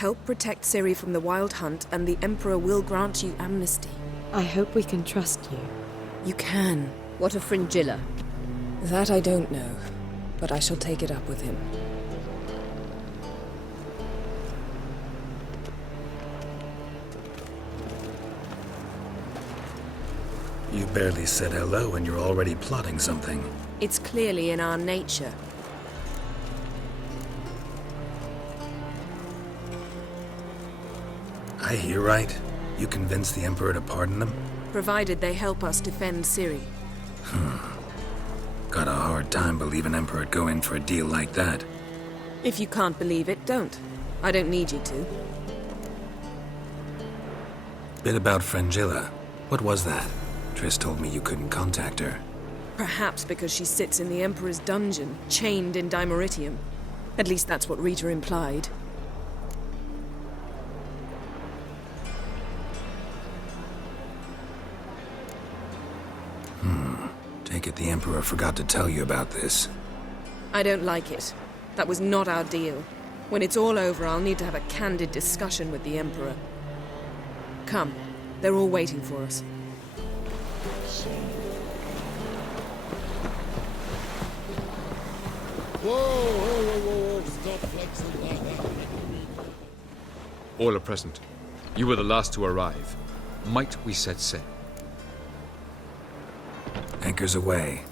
Help protect Ciri from the Wild Hunt, and the Emperor will grant you amnesty. I hope we can trust you. You can. What of Fringilla? That I don't know, but I shall take it up with him. You barely said hello and you're already plotting something. It's clearly in our nature. I hear right. You convinced the Emperor to pardon them? Provided they help us defend Ciri. Got a hard time believing Emperor'd go in for a deal like that. If you can't believe it, don't. I don't need you to. Bit about Fringilla. What was that? Triss told me you couldn't contact her. Perhaps because she sits in the Emperor's dungeon, chained in Dimeritium. At least that's what Rita implied. Take it the Emperor forgot to tell you about this. I don't like it. That was not our deal. When it's all over, I'll need to have a candid discussion with the Emperor. Come. They're all waiting for us. Whoa, stop flexing like that. All are present. You were the last to arrive. Might we set sail? Anchors away.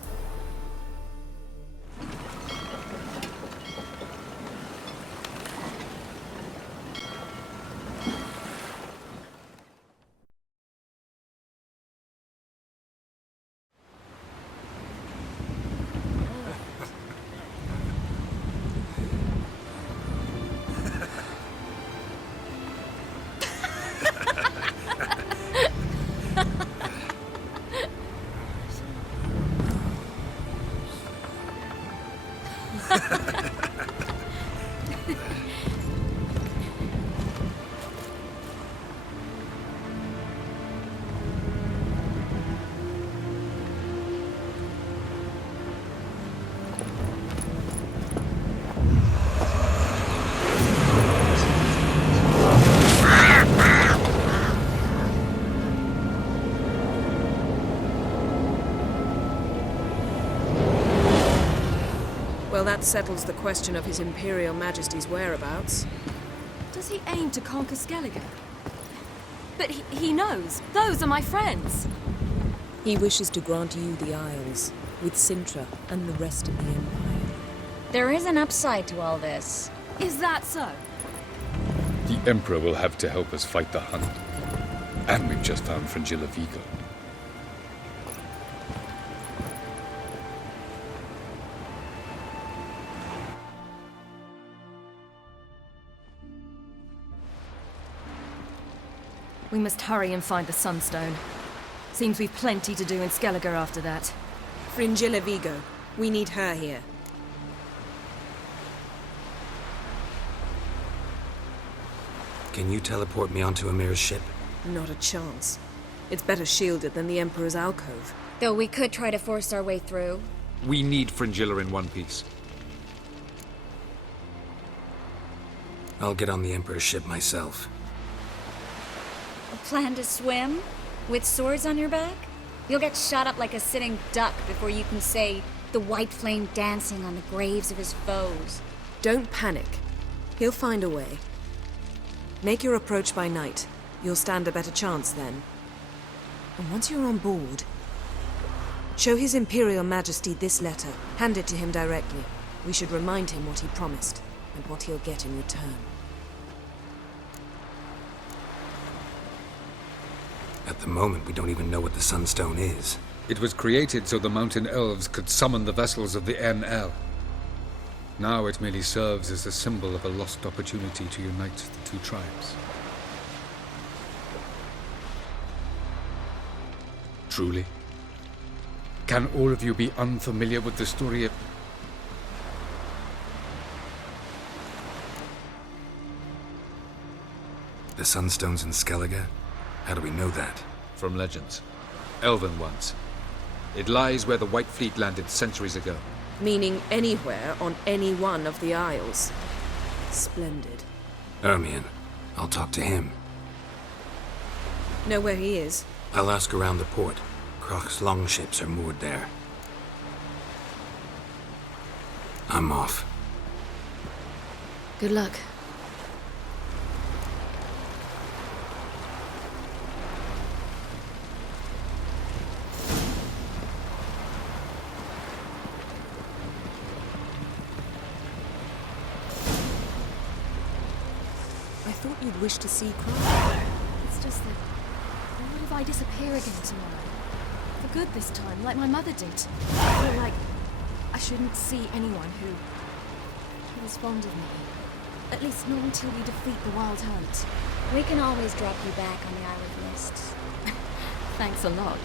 Well, that settles the question of His Imperial Majesty's whereabouts. Does he aim to conquer Skellige? But he knows. Those are my friends. He wishes to grant you the Isles, with Sintra and the rest of the Empire. There is an upside to all this. Is that so? The Emperor will have to help us fight the Hunt. And we've just found Fringilla Vigo. We must hurry and find the Sunstone. Seems we've plenty to do in Skellige after that. Fringilla Vigo. We need her here. Can you teleport me onto Amir's ship? Not a chance. It's better shielded than the Emperor's alcove. Though we could try to force our way through. We need Fringilla in one piece. I'll get on the Emperor's ship myself. Plan to swim? With swords on your back? You'll get shot up like a sitting duck before you can say the white flame dancing on the graves of his foes. Don't panic. He'll find a way. Make your approach by night. You'll stand a better chance then. And once you're on board, show His Imperial Majesty this letter. Hand it to him directly. We should remind him what he promised, and what he'll get in return. At the moment, we don't even know what the Sunstone is. It was created so the Mountain Elves could summon the vessels of the NL. Now it merely serves as a symbol of a lost opportunity to unite the two tribes. Truly? Can all of you be unfamiliar with the story of... The Sunstone's in Skellige? How do we know that? From legends. Elven ones. It lies where the White Fleet landed centuries ago. Meaning anywhere on any one of the Isles. Splendid. Ermion, I'll talk to him. Know where he is? I'll ask around the port. Croc's longships are moored there. I'm off. Good luck. I thought you'd wish to see Croc. It's just that... What if I disappear again tomorrow? For good this time, like my mother did. I feel like I shouldn't see anyone who was fond of me. At least not until we defeat the Wild Hunt. We can always drop you back on the Isle of Mists. Thanks a lot.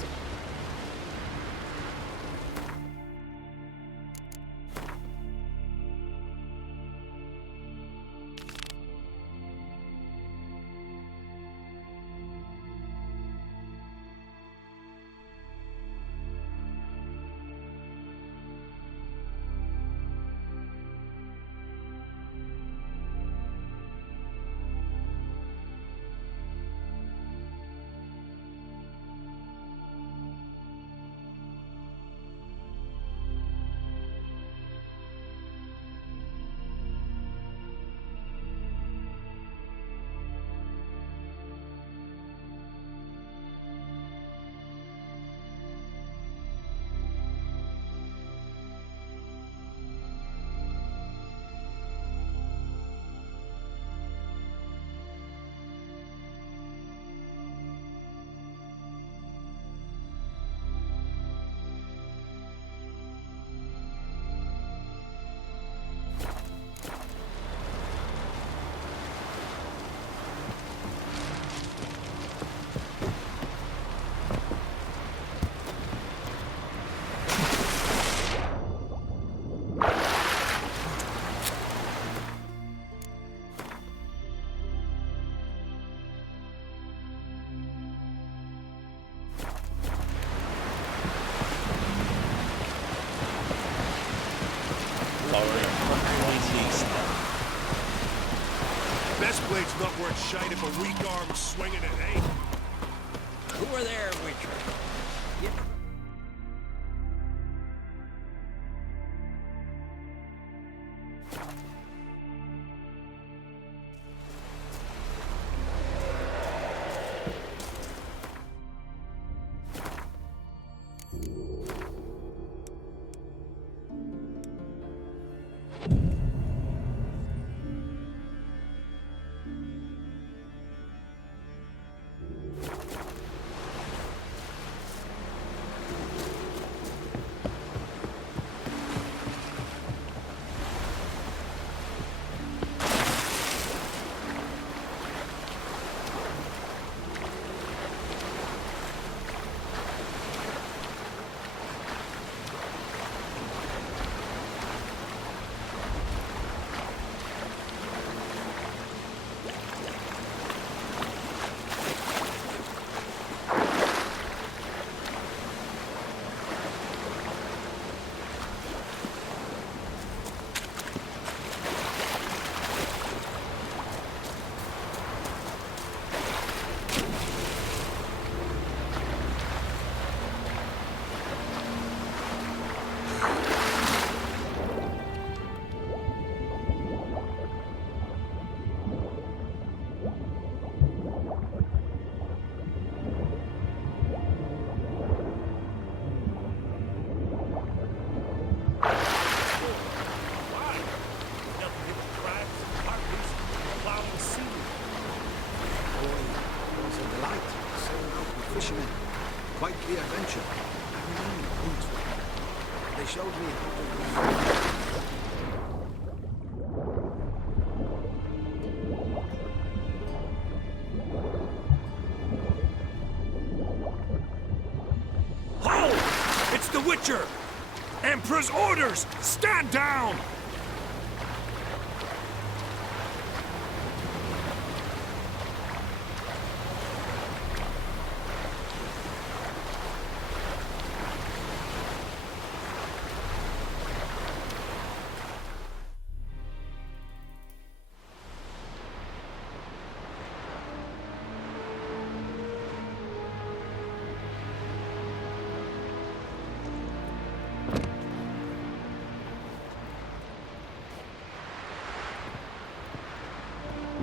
Best blade's not worth shite if a weak arm's swinging it, eh? Who are there, Witcher? Quite the adventure. I remain grateful. They showed me how to... Halt! It's the Witcher! Emperor's orders! Stand down!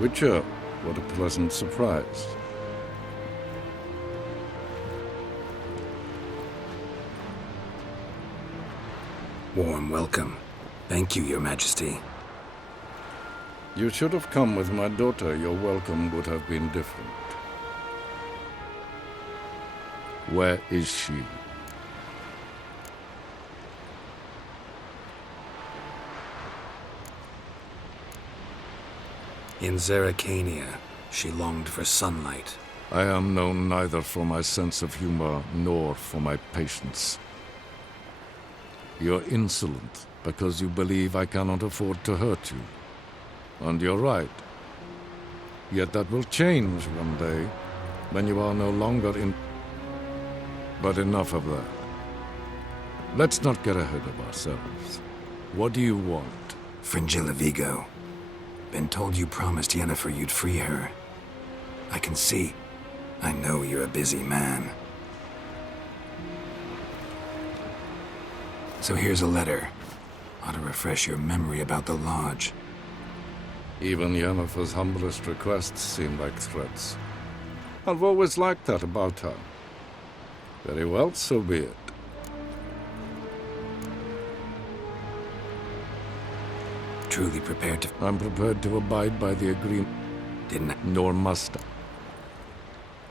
Witcher, what a pleasant surprise. Warm welcome. Thank you, Your Majesty. You should have come with my daughter. Your welcome would have been different. Where is she? In Zeracania, she longed for sunlight. I am known neither for my sense of humor nor for my patience. You're insolent because you believe I cannot afford to hurt you. And you're right. Yet that will change one day, when you are no longer in... But enough of that. Let's not get ahead of ourselves. What do you want? Fringilla Vigo. Been told you promised Yennefer you'd free her. I can see. I know you're a busy man. So here's a letter. Ought to refresh your memory about the Lodge. Even Yennefer's humblest requests seem like threats. I've always liked that about her. Very well, so be it. Truly prepared to... I'm prepared to abide by the agreement. Didn't I? Nor must I.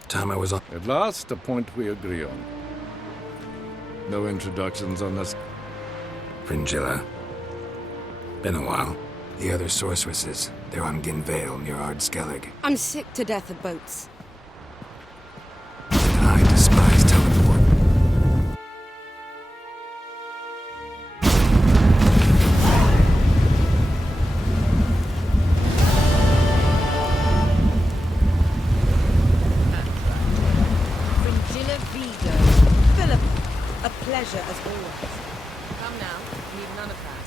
Time I was on... At last, a point we agree on. No introductions on this. Fringilla. Been a while. The other sorceresses, they're on Ginvale near Ardskellig. I'm sick to death of boats. I despise teleport. Fringilla Vigo. Philip, a pleasure as always. Come now, need none of that.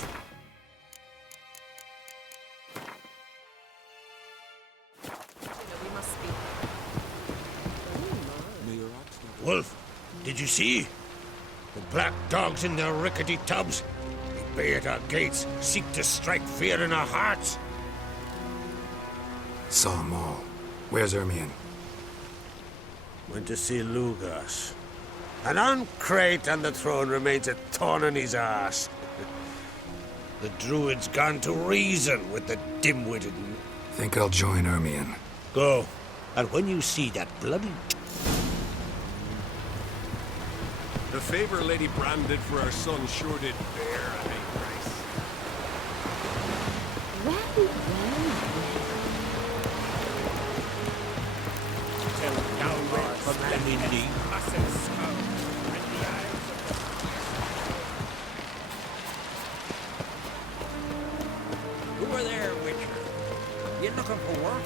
We must speak. Wolf, did you see? The black dogs in their rickety tubs. They bay at our gates, seek to strike fear in our hearts. Saw 'em all. Where's Ermion? Went to see Lugas. And on Crate on the throne remains a thorn in his arse. The druid's gone to reason with the dim-witted. Think I'll join Ermion. Go, and when you see that bloody... The favor Lady Bran did for our son sure did bear a high price. Tell downright from that indeed. Who are there, Witcher? You looking for work?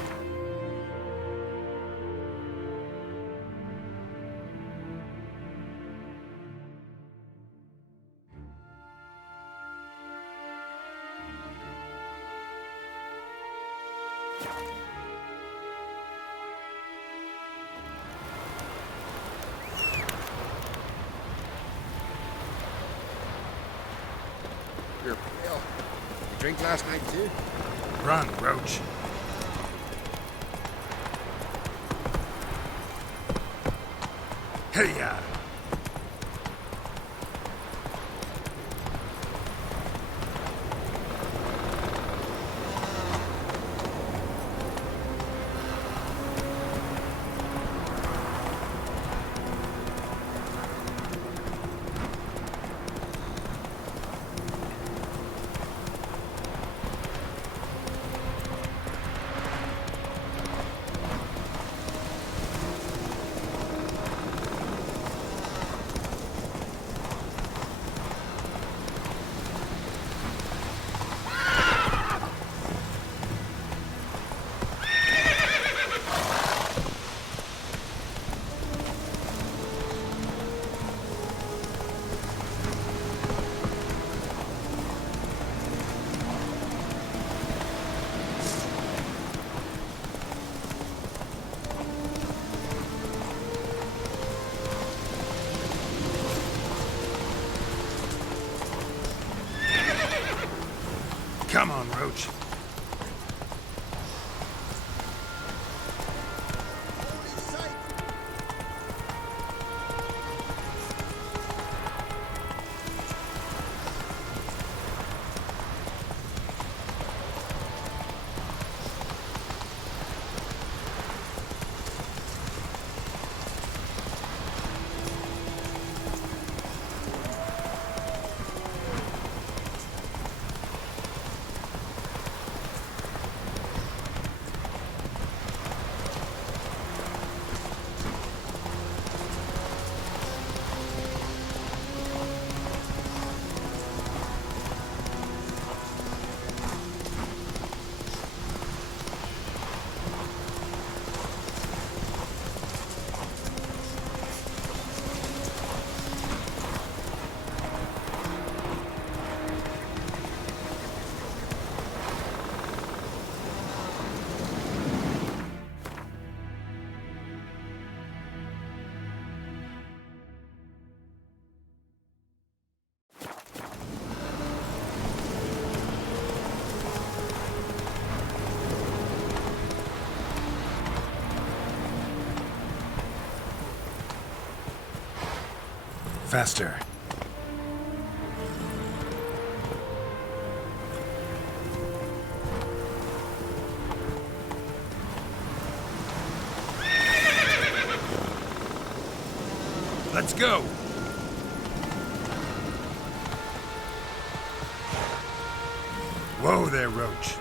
You're pale. You drink last night too? Run, Roach. Hey-ya! Come on, Roach. faster. Let's go! Whoa there, Roach.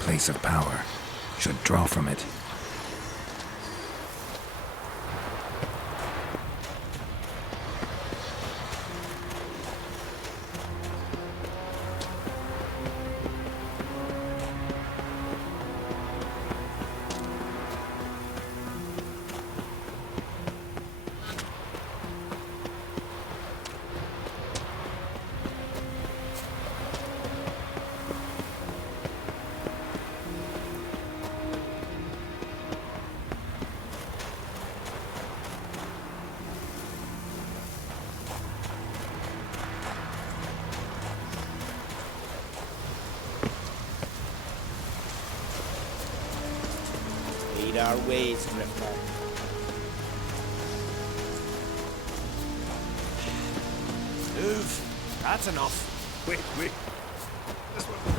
Place of power. Should draw from it. Our ways, Drifter. Move. That's enough. Wait. This one.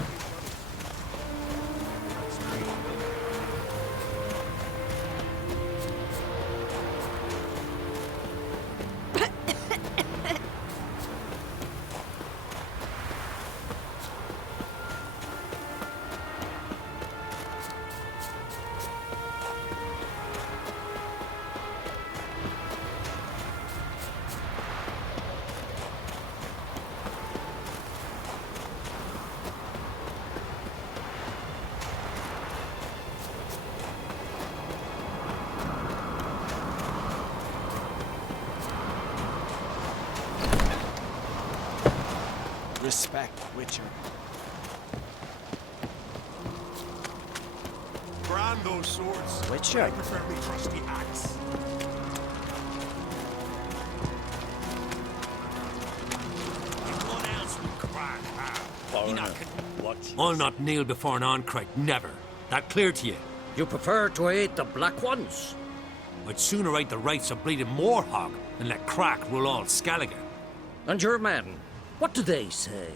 Respect, Witcher. Brand those swords. Witcher? I prefer me trusty axe. Anyone else will crack, I'll not kneel before an Ancrite, never. That clear to you? You prefer to aid the Black Ones? I'd sooner aid the rights of bleeding Moorhog than let Crack rule all Skellige. And your men, what do they say?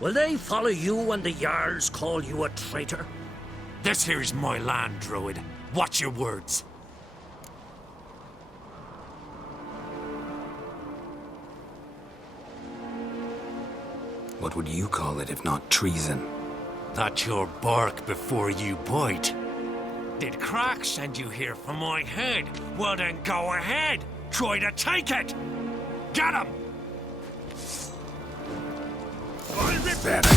Will they follow you when the Jarls call you a traitor? This here's my land, Druid. Watch your words. What would you call it if not treason? That's your bark before you bite. Did Crack send you here for my head? Well then go ahead. Try to take it. Get him! I'll rip Better.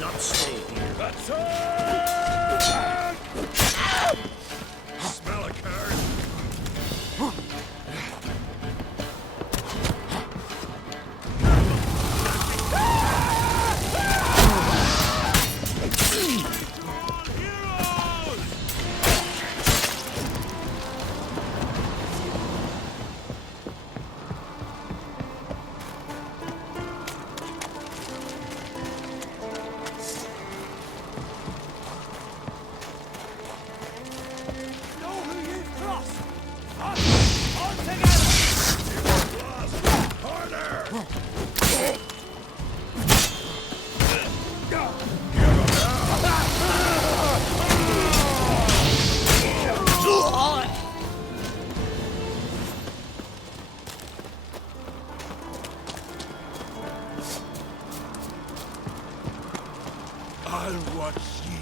Not stay here. Smell a card. I'll watch you.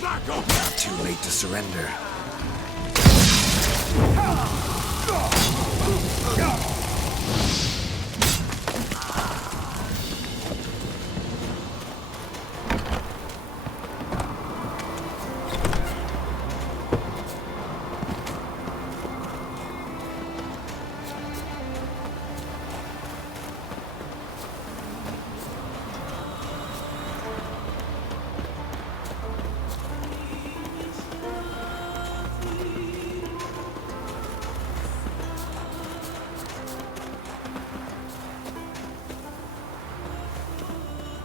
Back up! Too late to surrender.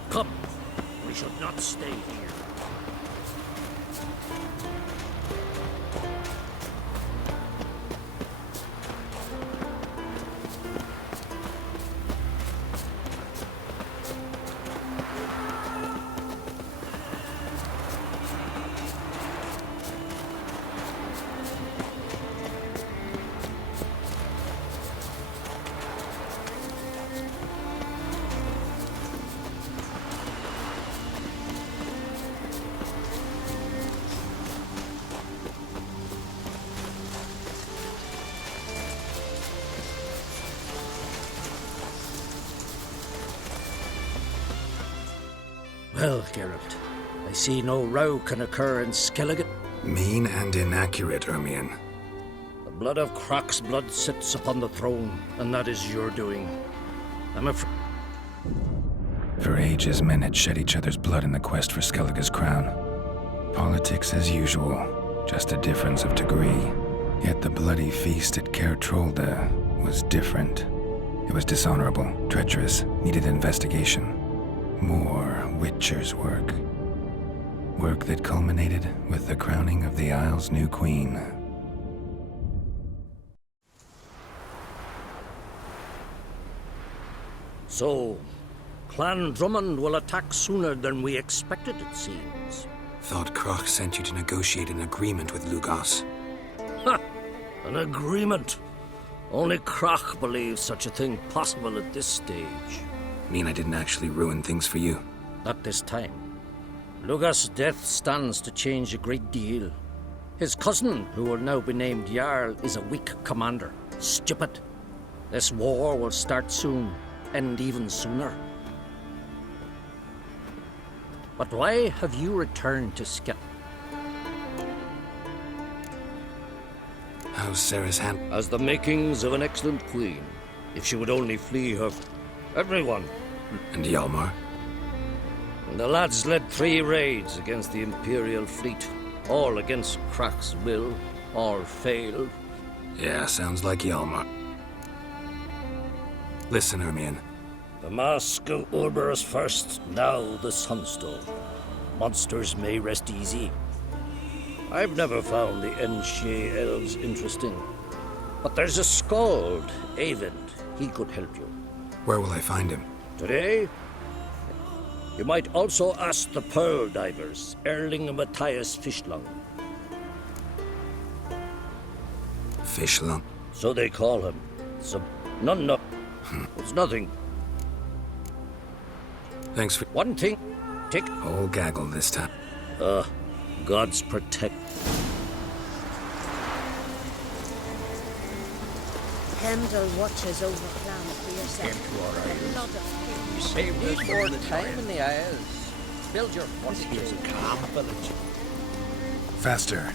Come, we should not stay here. Well, Geralt, I see no row can occur in Skellige. Mean and inaccurate, Ermion. The blood of Croc's blood sits upon the throne, and that is your doing. I'm afraid. For ages, men had shed each other's blood in the quest for Skellige's crown. Politics as usual, just a difference of degree. Yet the bloody feast at Caer Trolda was different. It was dishonorable, treacherous, needed investigation. More Witcher's work. Work that culminated with the crowning of the Isle's new queen. So, Clan Drummond will attack sooner than we expected, it seems. Thought Croc sent you to negotiate an agreement with Lugos. An agreement. Only Krach believes such a thing possible at this stage. Mean I didn't actually ruin things for you? Not this time. Lugas' death stands to change a great deal. His cousin, who will now be named Jarl, is a weak commander. Stupid. This war will start soon, end even sooner. But why have you returned to Skep? How's Sarah's hand? Has the makings of an excellent queen. If she would only flee her... everyone. And Hjalmar? The lads led 3 raids against the Imperial fleet. All against Krach's will. All failed. Yeah, sounds like Hjalmar. Listen, Hermione. The mask of Urberus first, now the Sunstone. Monsters may rest easy. I've never found the Enshe elves interesting. But there's a Skald, Eyvind. He could help you. Where will I find him? Today? You might also ask the Pearl Divers, Erling and Matthias Fishlung. Fishlung? So they call him. No. It's nothing. Thanks for... One thing. Take... Whole gaggle this time. God's protect... Heimdall watches over Clan for yourself. A lot of You saved more time in the Isles. Build your fortifications. Here's a calm village. Faster.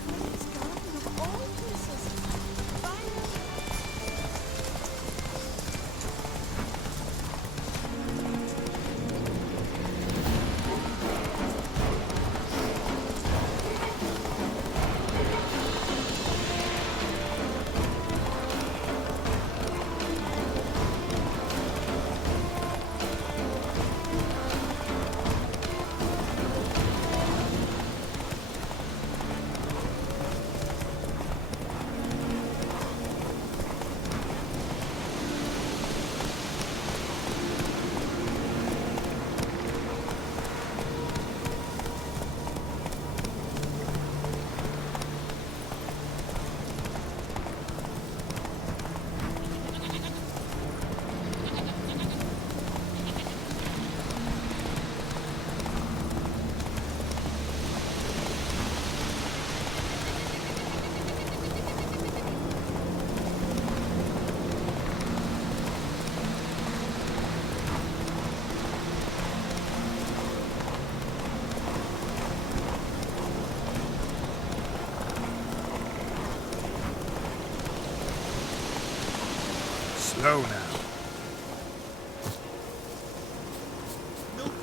Slow now.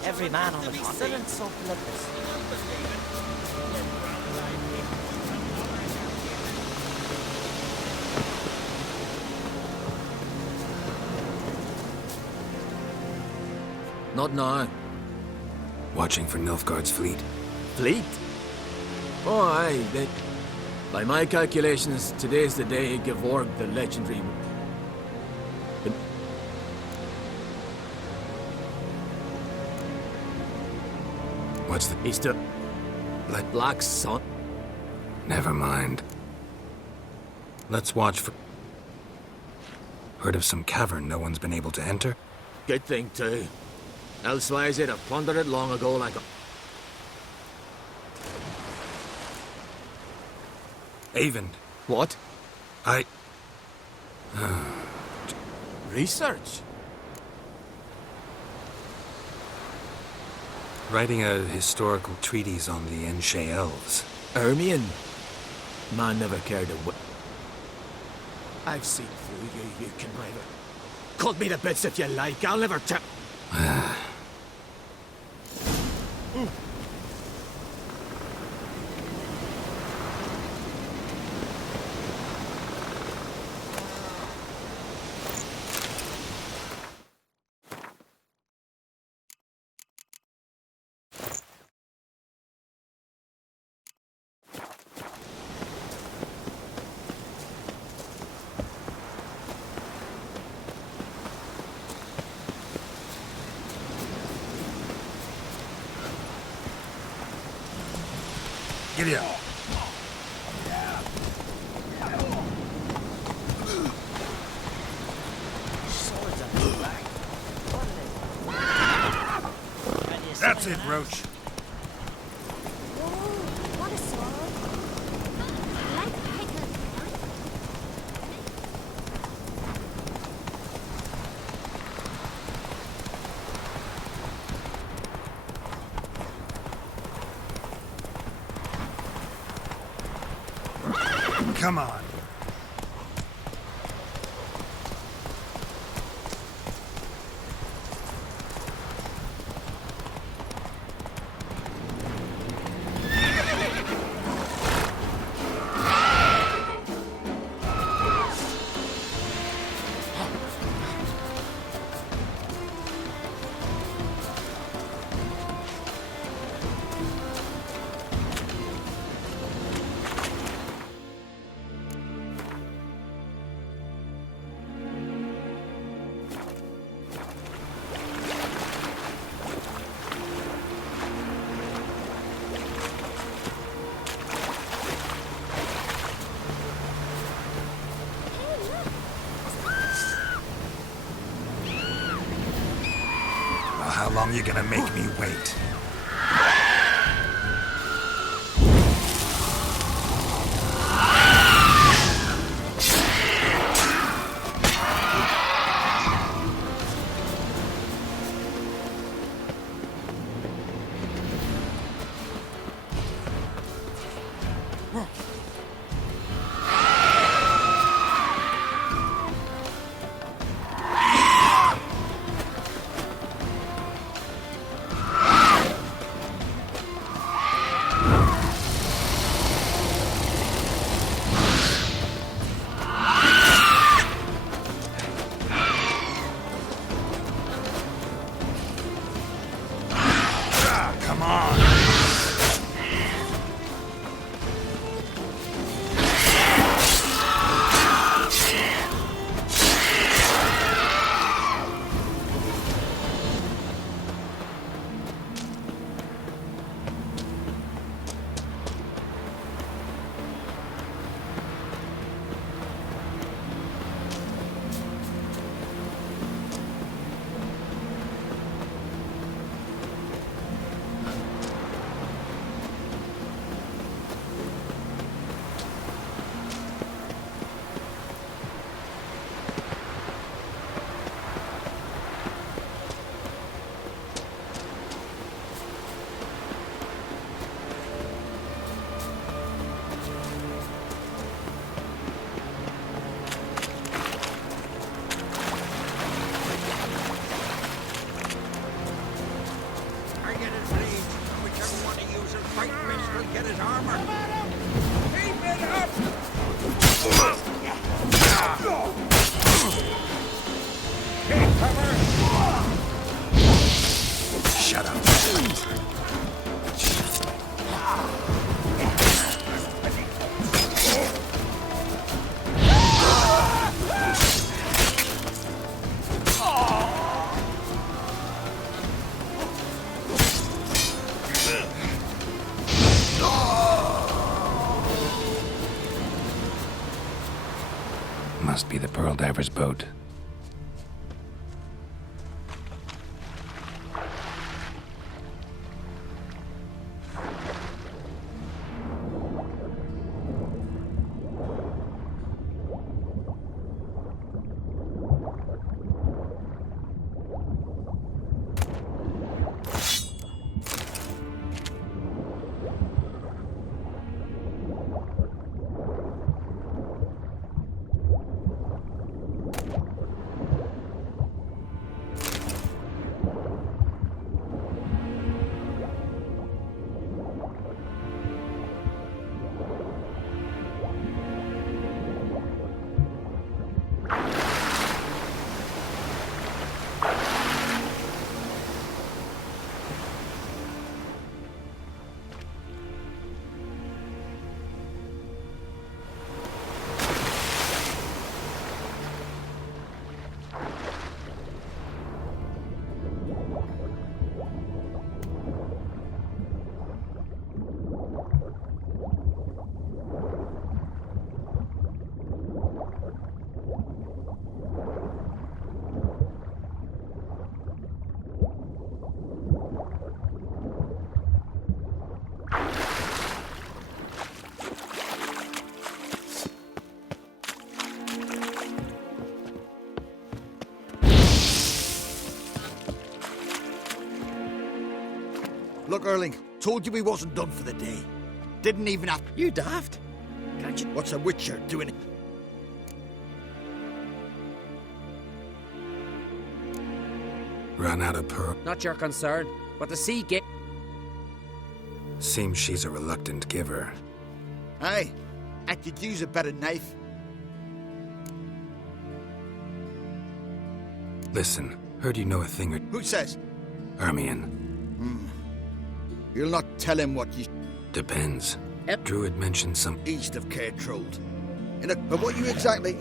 Every man on the continent so bloodless. Not now. Watching for Nilfgaard's fleet. Fleet? Oh, aye, but by my calculations, today's the day Gevorg, the legendary... What's the... He's the... Black Sun? Never mind. Let's watch for... Heard of some cavern no one's been able to enter? Good thing, too. Elsewise, they'd have plundered it long ago like a... Eyvind. What? I... Research? Writing a historical treatise on the Enshe elves. Hermione? Man never cared a whit. I've seen through you, you conniver. Cut me to bits if you like, I'll never tell... Giddy up. That's it, Roach. Whoa, what a sword. Like pickles. Come on. How long you gonna make me wait? Shut up. Must be the Pearl Diver's boat. Look, Erling, told you we wasn't done for the day. Didn't even have... You daft? Can't you... What's a witcher doing? Run out of pearl. Not your concern, but the sea gate. Seems she's a reluctant giver. Aye, I could use a better knife. Listen, heard you know a thing or... Who says? Ermion. You'll not tell him what you... Depends. Druid mentioned some... East of Cair Trold. But what you exactly...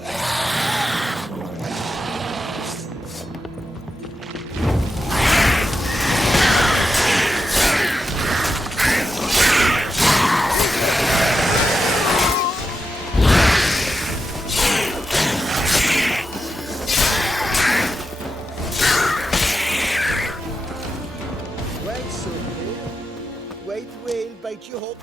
Bite you hook.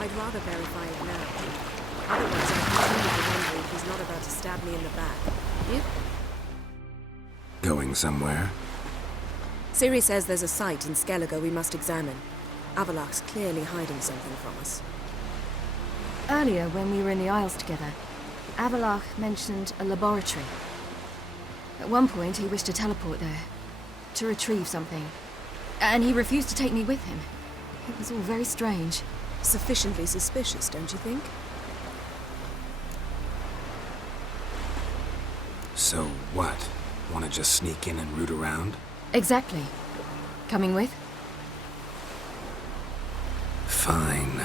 I'd rather verify it now. Otherwise, I continue to wonder if he's not about to stab me in the back. You? Going somewhere? Ciri says there's a site in Skellige we must examine. Avalach's clearly hiding something from us. Earlier, when we were in the Isles together, Avalach mentioned a laboratory. At one point, he wished to teleport there, to retrieve something. And he refused to take me with him. It was all very strange. Sufficiently suspicious, don't you think? So what? Want to just sneak in and root around? Exactly. Coming with? Fine.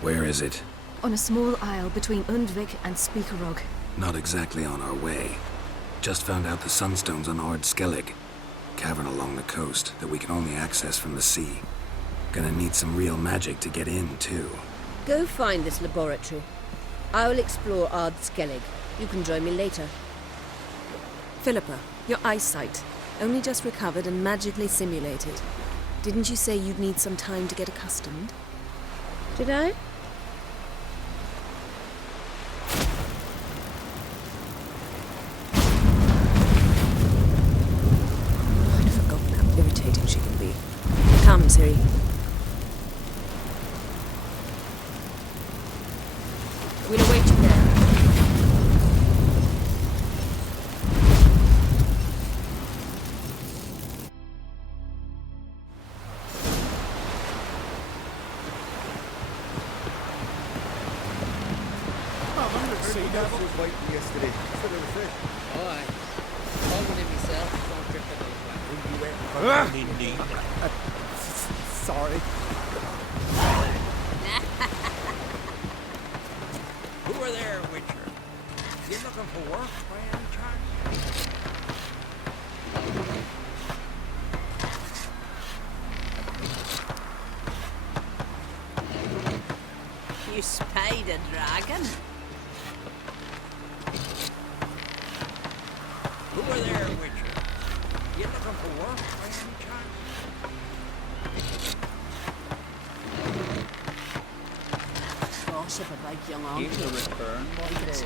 Where is it? On a small isle between Undvik and Speakerog. Not exactly on our way. Just found out the sunstone's on Ard Skellig. Cavern along the coast that we can only access from the sea. Gonna need some real magic to get in, too. Go find this laboratory. I'll explore Ard Skellig. You can join me later. Philippa, your eyesight. Only just recovered and magically simulated. Didn't you say you'd need some time to get accustomed? Did I? Aye. Following him myself, don't trip the little black. You went for me need. Sorry. Who are there, Witcher? You looking for work by any chance? You spied a dragon? Who are there, Witcher? You looking for work by any chance? Gossip about young Keep uncle. the return one day.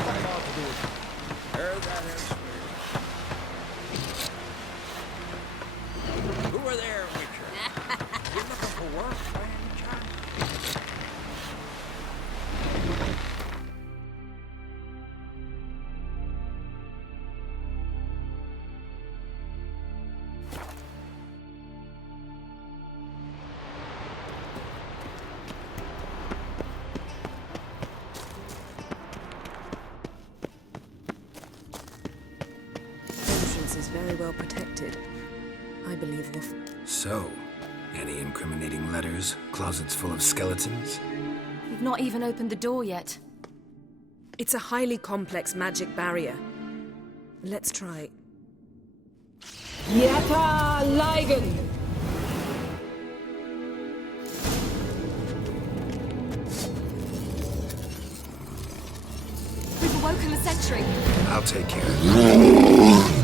What am I to do with Heard that elsewhere. Who are there, Witcher? You looking for work by any chance? Entrance is very well protected. I believe we'll... So, any incriminating letters? Closets full of skeletons? We've not even opened the door yet. It's a highly complex magic barrier. Let's try. Yata Ligen! We've awoken the sentry. I'll take care of it.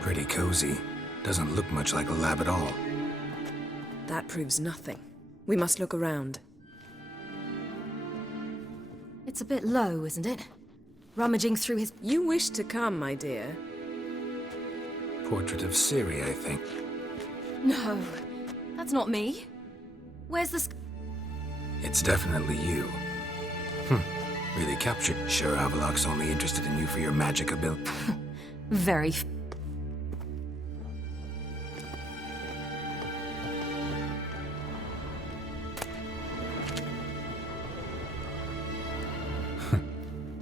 Pretty cozy. Doesn't look much like a lab at all. That proves nothing. We must look around. It's a bit low, isn't it? Rummaging through his... You wish to come, my dear. Portrait of Ciri, I think. No, that's not me. Where's the... It's definitely you. Really captured. Sure Havelock's only interested in you for your magic ability. Very...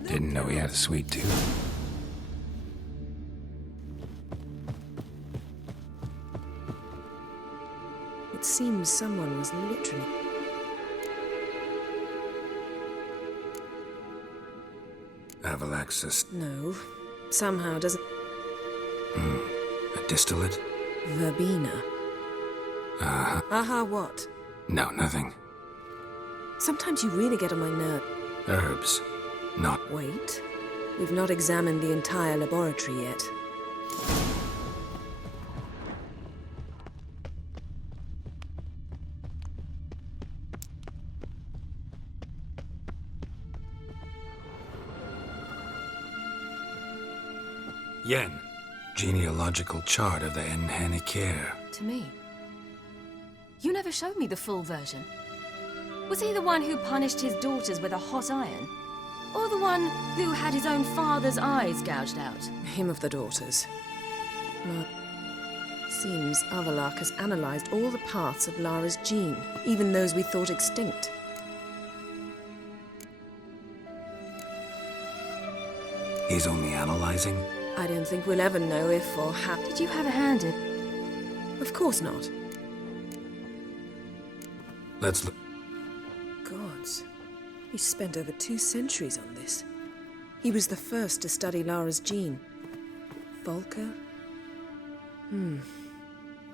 Didn't know he had a sweet tooth. It seems someone was literally... Avalaxis. No. Somehow doesn't... A distillate? Verbena. Uh-huh. Aha, what? No, nothing. Sometimes you really get on my nerve. Herbs. Not... Wait. We've not examined the entire laboratory yet. Yen. Genealogical chart of the Enhanikere. To me. You never showed me the full version. Was he the one who punished his daughters with a hot iron? Or the one who had his own father's eyes gouged out? Him of the daughters. But seems Avallac'h has analyzed all the parts of Lara's gene, even those we thought extinct. He's only analyzing? I don't think we'll ever know if or how. Did you have a hand in? Of course not. Let's look. Gods. He spent over 2 centuries on this. He was the first to study Lara's gene. Volker?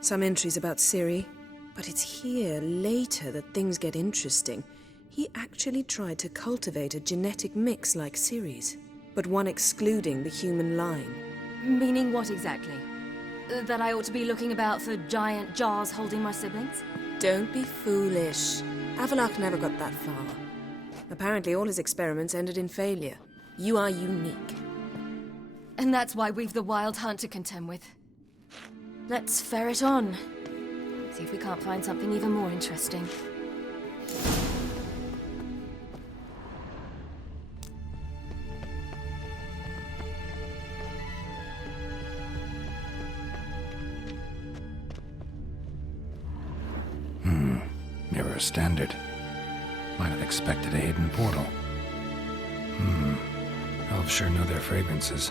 Some entries about Ciri, but it's here, later, that things get interesting. He actually tried to cultivate a genetic mix like Ciri's, but one excluding the human line. Meaning what exactly? That I ought to be looking about for giant jars holding my siblings? Don't be foolish. Avalach never got that far. Apparently all his experiments ended in failure. You are unique. And that's why we've the Wild Hunt to contend with. Let's ferret on. See if we can't find something even more interesting. Mirror standard. Might have expected a hidden portal. Elves sure know their fragrances.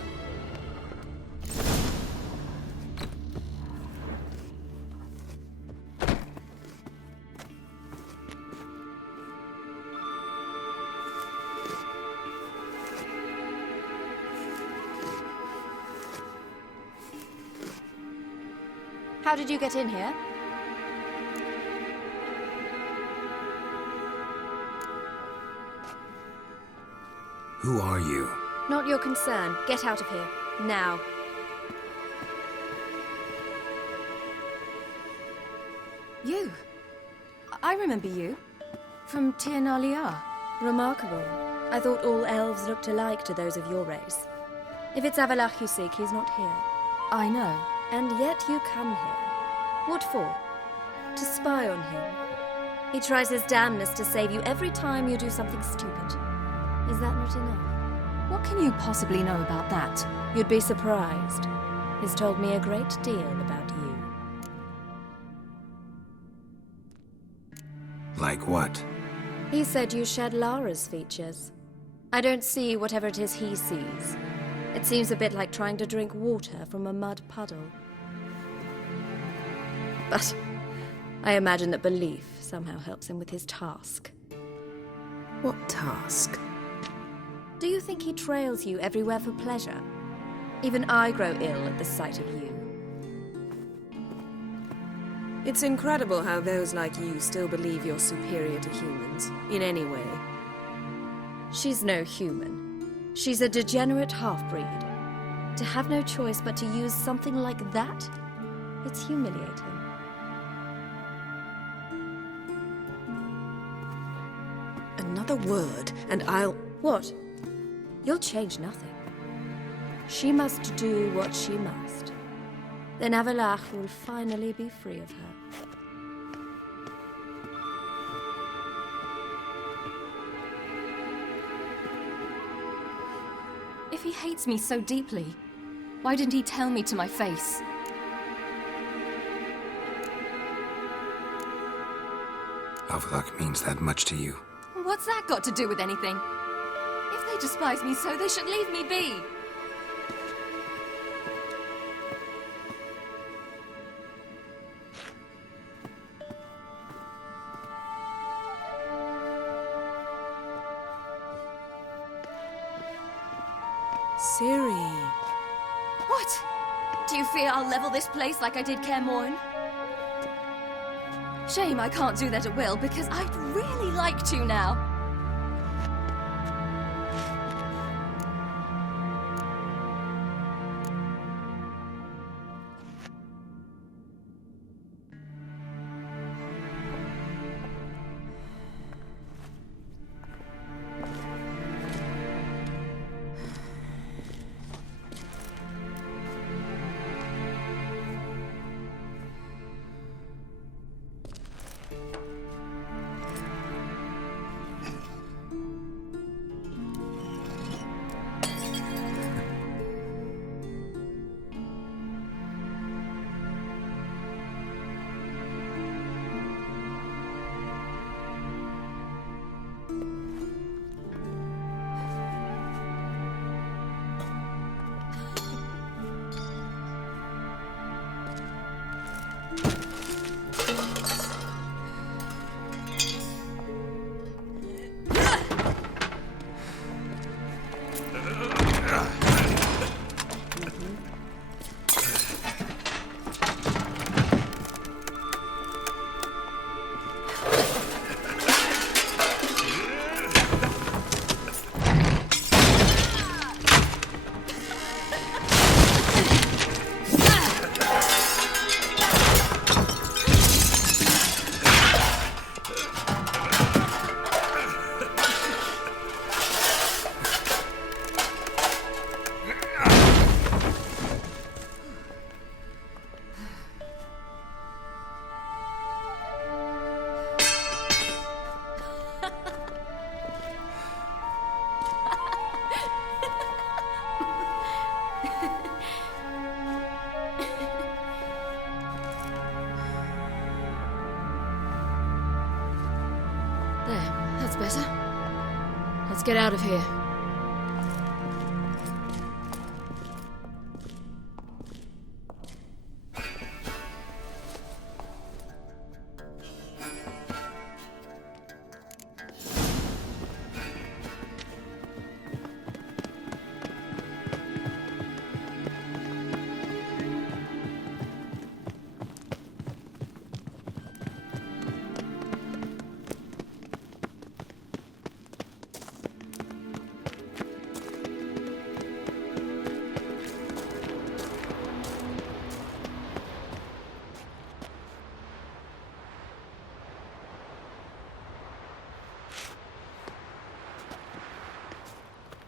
How did you get in here? Who are you? Not your concern. Get out of here. Now. You. I remember you. From Tir Nalia. Remarkable. I thought all elves looked alike to those of your race. If it's Avalach you seek, he's not here. I know. And yet you come here. What for? To spy on him. He tries his damnedest to save you every time you do something stupid. Is that not enough? What can you possibly know about that? You'd be surprised. He's told me a great deal about you. Like what? He said you shared Lara's features. I don't see whatever it is he sees. It seems a bit like trying to drink water from a mud puddle. But I imagine that belief somehow helps him with his task. What task? Do you think he trails you everywhere for pleasure? Even I grow ill at the sight of you. It's incredible how those like you still believe you're superior to humans, in any way. She's no human. She's a degenerate half-breed. To have no choice but to use something like that, it's humiliating. Another word, and I'll... What? You'll change nothing. She must do what she must. Then Avalach will finally be free of her. If he hates me so deeply, why didn't he tell me to my face? Avalach means that much to you. What's that got to do with anything? If they despise me so, they should leave me be. Ciri. What? Do you fear I'll level this place like I did Kaer Morhen? Shame I can't do that at will, because I'd really like to now. get out of here.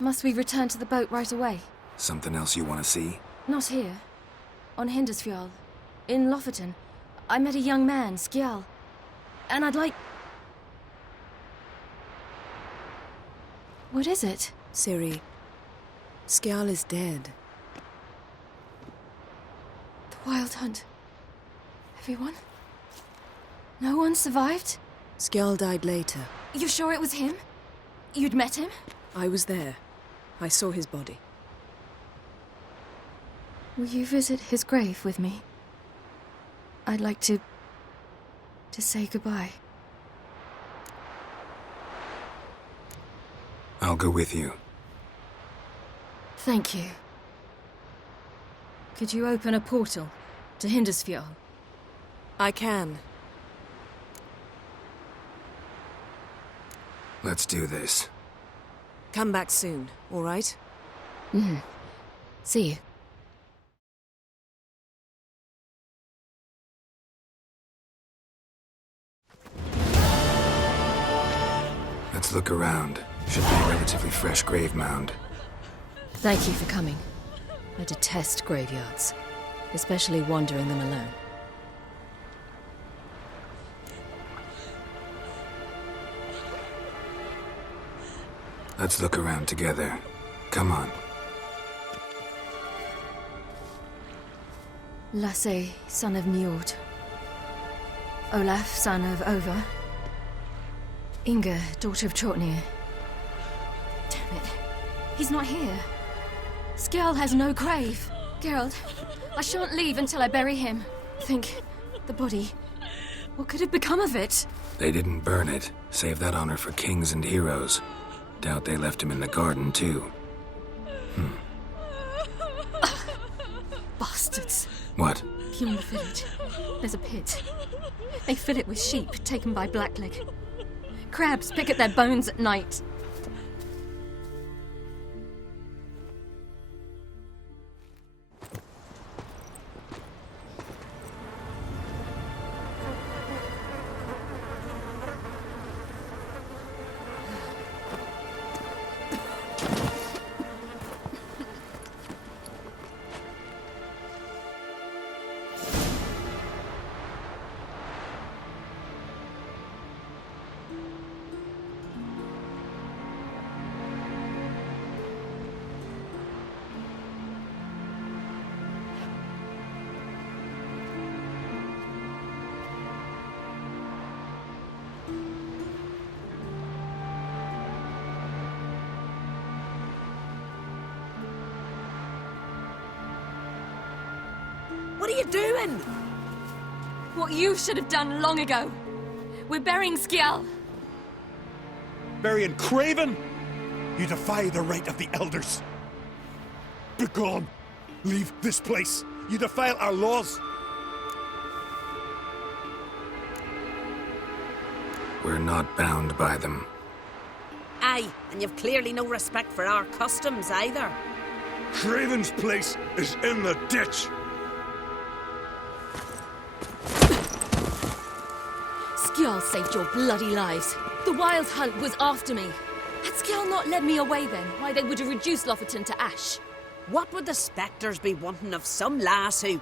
Must we return to the boat right away? Something else you want to see? Not here. On Hindersfjall. In Lofoten. I met a young man, Skjal. And I'd like... What is it? Ciri, Skjal is dead. The Wild Hunt. Everyone? No one survived? Skjal died later. You sure it was him? You'd met him? I was there. I saw his body. Will you visit his grave with me? I'd like to say goodbye. I'll go with you. Thank you. Could you open a portal to Hindersfjall? I can. Let's do this. Come back soon, all right? See you. Let's look around. Should be a relatively fresh grave mound. Thank you for coming. I detest graveyards, especially wandering them alone. Let's look around together. Come on. Lasse, son of Njord. Olaf, son of Over. Inga, daughter of Trotnir. Damn it. He's not here. Skjal has no grave. Geralt, I shan't leave until I bury him. Think, the body. What could have become of it? They didn't burn it. Save that honor for kings and heroes. Doubt they left him in the garden, too. Bastards. What? Beyond the village, there's a pit. They fill it with sheep taken by Blackleg. Crabs pick at their bones at night. What are you doing? What you should have done long ago. We're burying Skjal. Burying Craven? You defy the right of the elders. Begone! Leave this place. You defile our laws. We're not bound by them. Aye, and you've clearly no respect for our customs either. Craven's place is in the ditch. Skjal saved your bloody lives. The Wild Hunt was after me. Had Skjal not led me away then, why they would have reduced Lofoten to ash. What would the spectres be wanting of some lass who...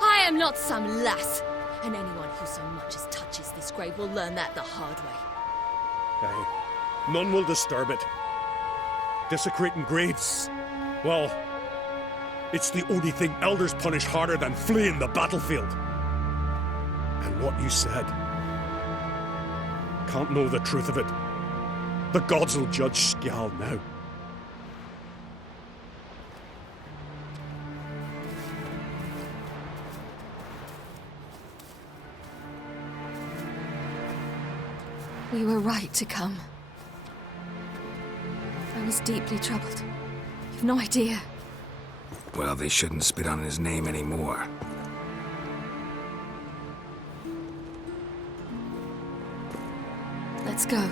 I am not some lass, and anyone who so much as touches this grave will learn that the hard way. Aye. None will disturb it. Desecrating graves, well, it's the only thing elders punish harder than fleeing the battlefield. And what you said, can't know the truth of it. The gods will judge Skjal now. We were right to come. I was deeply troubled. You've no idea. Well, they shouldn't spit on his name anymore. Let's go.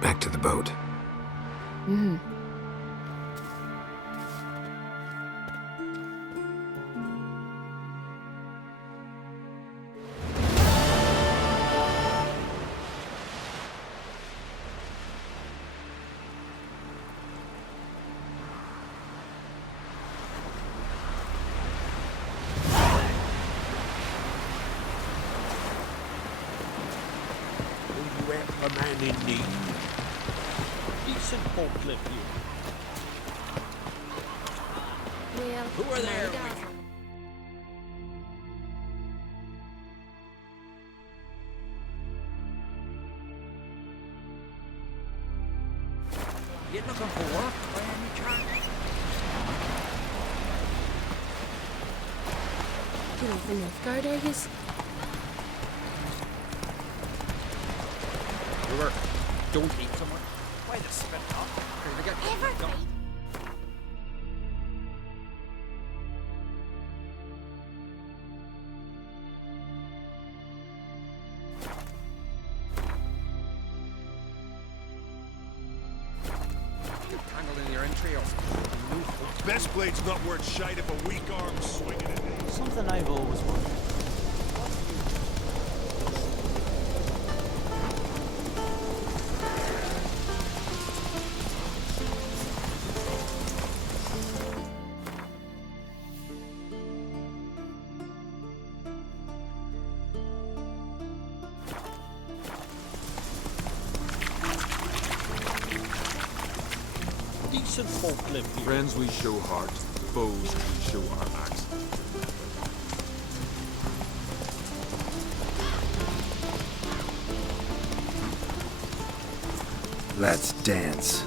Back to the boat. You a man in need. Decent folk live here. Well, Who are there? You looking for work by any chance? you know, the Nilfgaard, are yous? Brewer, don't eat so much. Why the spit off? Can we get Everything? You're tangled in your entry or Best blade's not worth shite if a weak arm's swinging it. Something I've always wondered. Decent folk live here. Friends we show heart, foes we show our axe. Let's dance.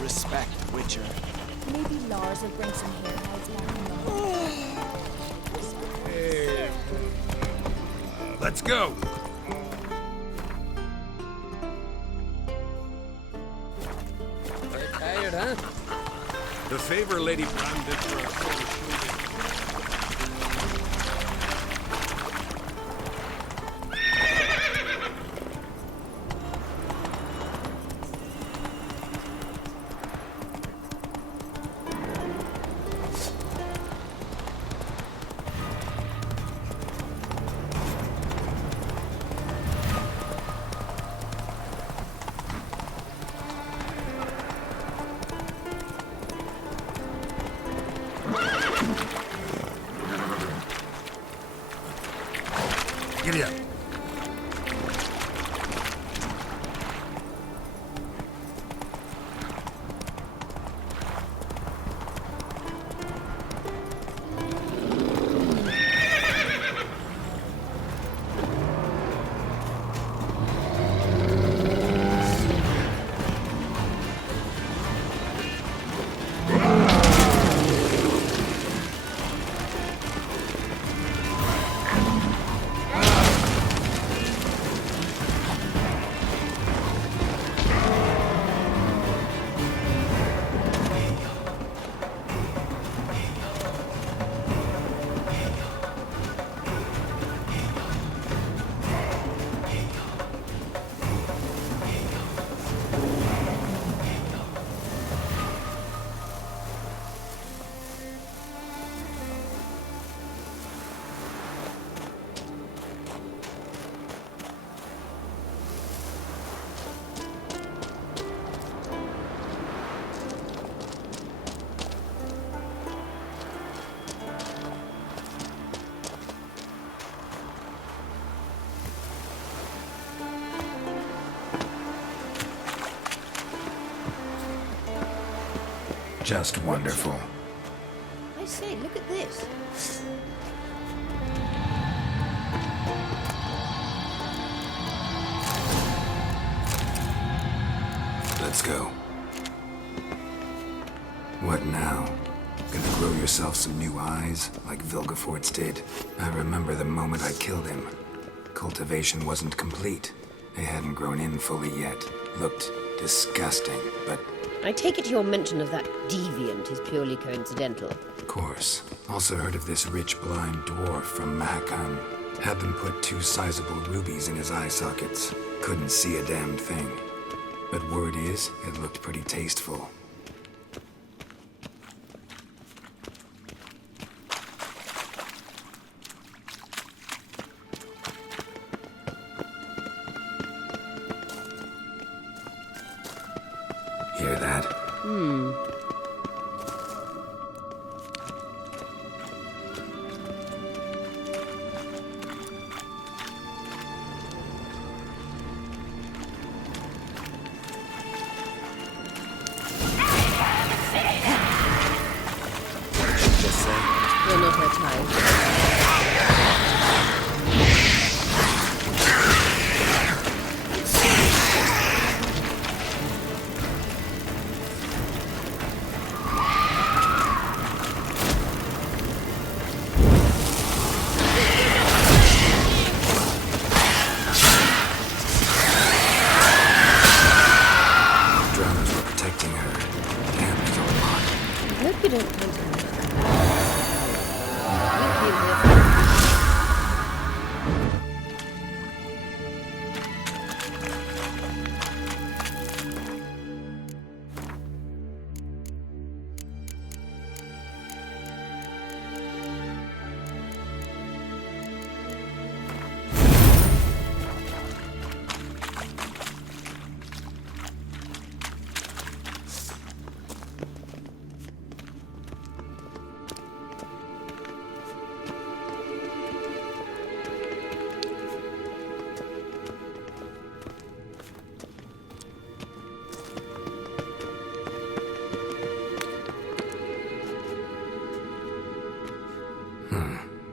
Respect, Witcher. Maybe Lars will bring some hair hides back. Let's go! Very tired, huh? The favor Lady Bram did for us. Giddy up. Just wonderful. I say, look at this. Let's go. What now? Gonna grow yourself some new eyes, like Vilgefortz did? I remember the moment I killed him. Cultivation wasn't complete. They hadn't grown in fully yet. Looked disgusting, but... I take it your mention of that deviant is purely coincidental. Of course. Also heard of this rich blind dwarf from Mahakam. Had them put 2 sizable rubies in his eye sockets. Couldn't see a damn thing. But word is, it looked pretty tasteful. Hear that? You're not her type. Drowners were protecting her. Damaged a lot. I hope you don't come to me.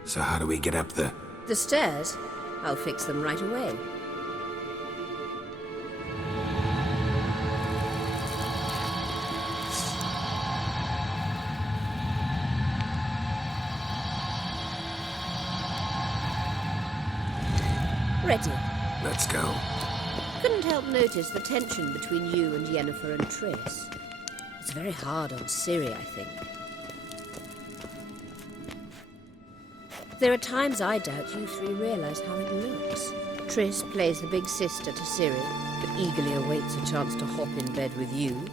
So how do we get up the... The stairs? I'll fix them right away. Ready. Let's go. Couldn't help notice the tension between you and Yennefer and Triss. It's very hard on Ciri, I think. There are times I doubt you 3 realize how it looks. Triss plays the big sister to Ciri, but eagerly awaits a chance to hop in bed with you.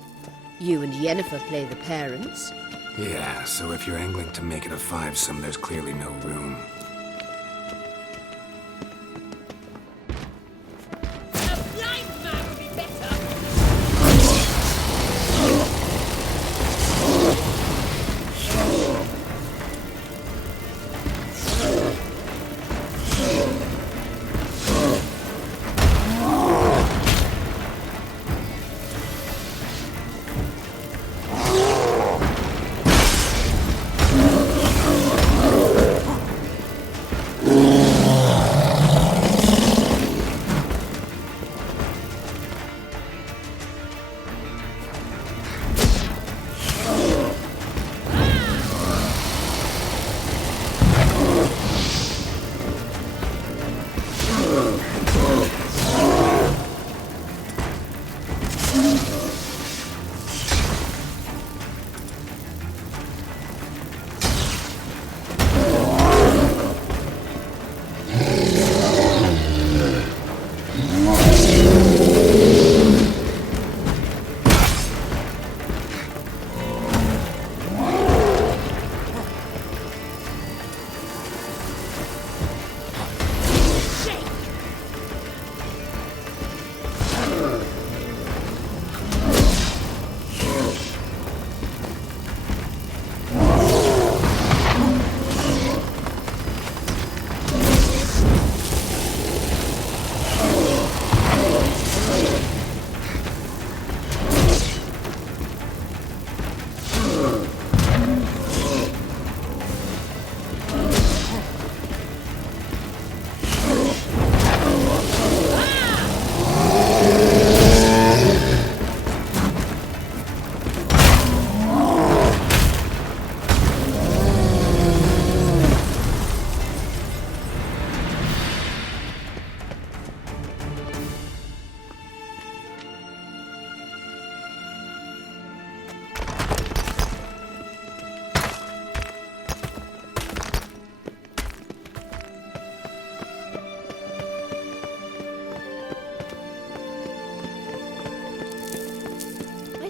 You and Yennefer play the parents. Yeah, so if you're angling to make it a 5-some, there's clearly no room.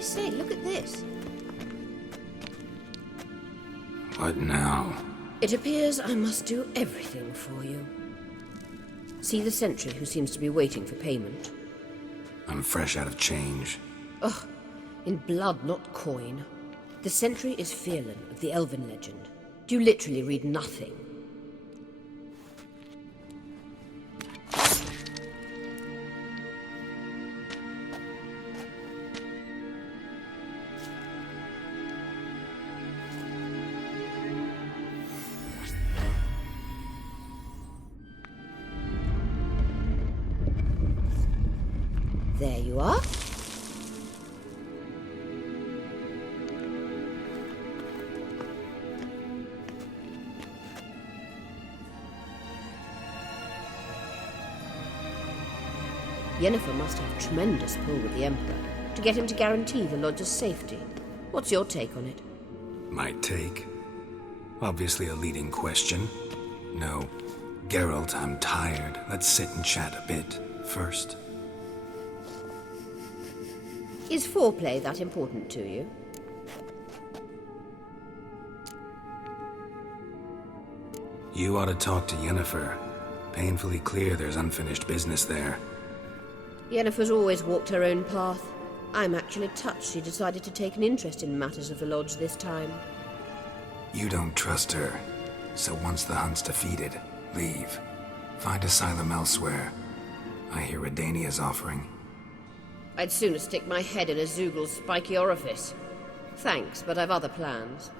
say, look at this. What now? It appears I must do everything for you. See the sentry who seems to be waiting for payment? I'm fresh out of change. Ugh, in blood, not coin. The sentry is Phelan of the Elven legend. Do you literally read nothing? There you are. Yennefer must have tremendous pull with the Emperor to get him to guarantee the Lodge's safety. What's your take on it? My take? Obviously a leading question. No. Geralt, I'm tired. Let's sit and chat a bit first. Is foreplay that important to you? You ought to talk to Yennefer. Painfully clear there's unfinished business there. Yennefer's always walked her own path. I'm actually touched she decided to take an interest in matters of the Lodge this time. You don't trust her. So once the hunt's defeated, leave. Find asylum elsewhere. I hear Redania's offering. I'd sooner stick my head in a Zoogl's spiky orifice. Thanks, but I've other plans.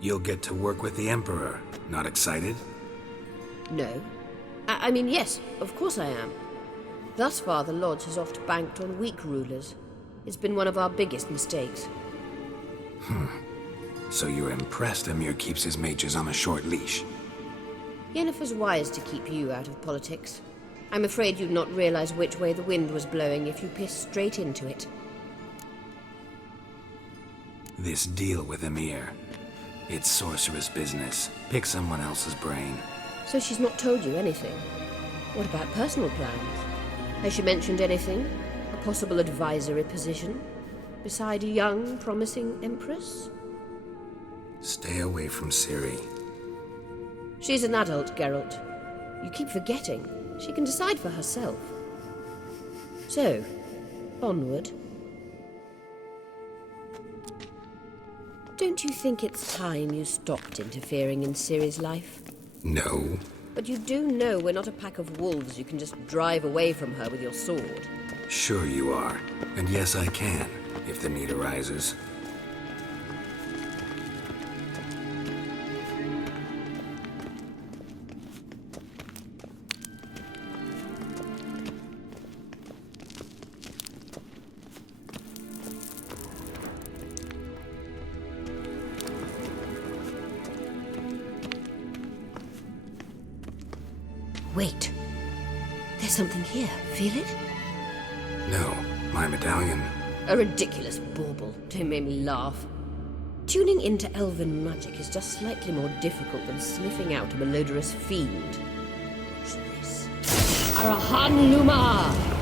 You'll get to work with the Emperor. Not excited? No. I mean, yes, of course I am. Thus far, the Lodge has oft banked on weak rulers. It's been one of our biggest mistakes. So you're impressed Emir keeps his mages on a short leash? Yennefer's wise to keep you out of politics. I'm afraid you'd not realize which way the wind was blowing if you pissed straight into it. This deal with Emir. It's sorceress business. Pick someone else's brain. So she's not told you anything? What about personal plans? Has she mentioned anything? A possible advisory position? Beside a young, promising empress? Stay away from Ciri. She's an adult, Geralt. You keep forgetting. She can decide for herself. So, onward. Don't you think it's time you stopped interfering in Ciri's life? No. But you do know we're not a pack of wolves you can just drive away from her with your sword. Sure you are. And yes, I can, if the need arises. Wait. There's something here. Feel it? No, my medallion. A ridiculous bauble. Don't make me laugh. Tuning into elven magic is just slightly more difficult than sniffing out a malodorous fiend. Watch this. Arahan Luma!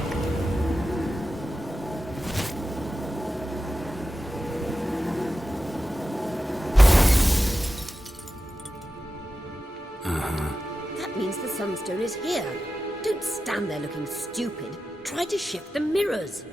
That means the Sunstone is here. Don't stand there looking stupid. Try to shift the mirrors.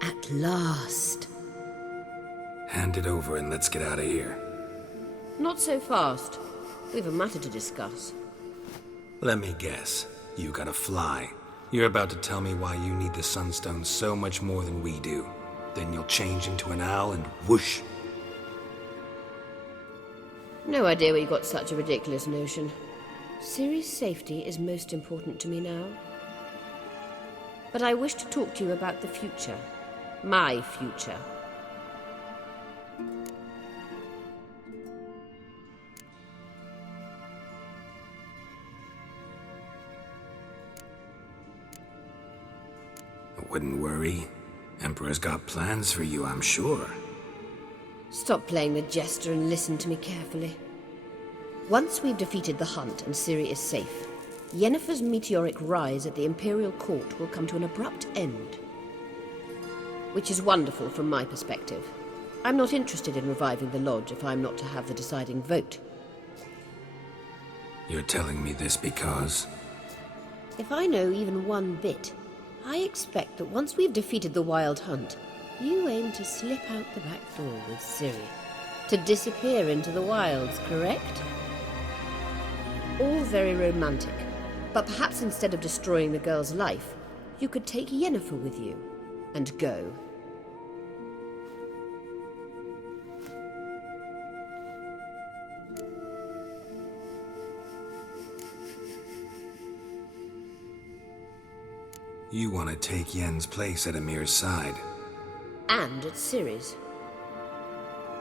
At last. Hand it over and let's get out of here. Not so fast. We've a matter to discuss. Let me guess. You gotta fly. You're about to tell me why you need the Sunstone so much more than we do. Then you'll change into an owl and whoosh. No idea where you got such a ridiculous notion. Ciri's safety is most important to me now. But I wish to talk to you about the future. My future. Wouldn't worry. Emperor's got plans for you, I'm sure. Stop playing the jester and listen to me carefully. Once we've defeated the hunt and Ciri is safe, Yennefer's meteoric rise at the Imperial Court will come to an abrupt end. Which is wonderful from my perspective. I'm not interested in reviving the Lodge if I'm not to have the deciding vote. You're telling me this because... If I know even one bit, I expect that once we've defeated the Wild Hunt, you aim to slip out the back door with Ciri. To disappear into the wilds, correct? All very romantic. But perhaps instead of destroying the girl's life, you could take Yennefer with you and go. You want to take Yen's place at Amir's side. And at Ciri's.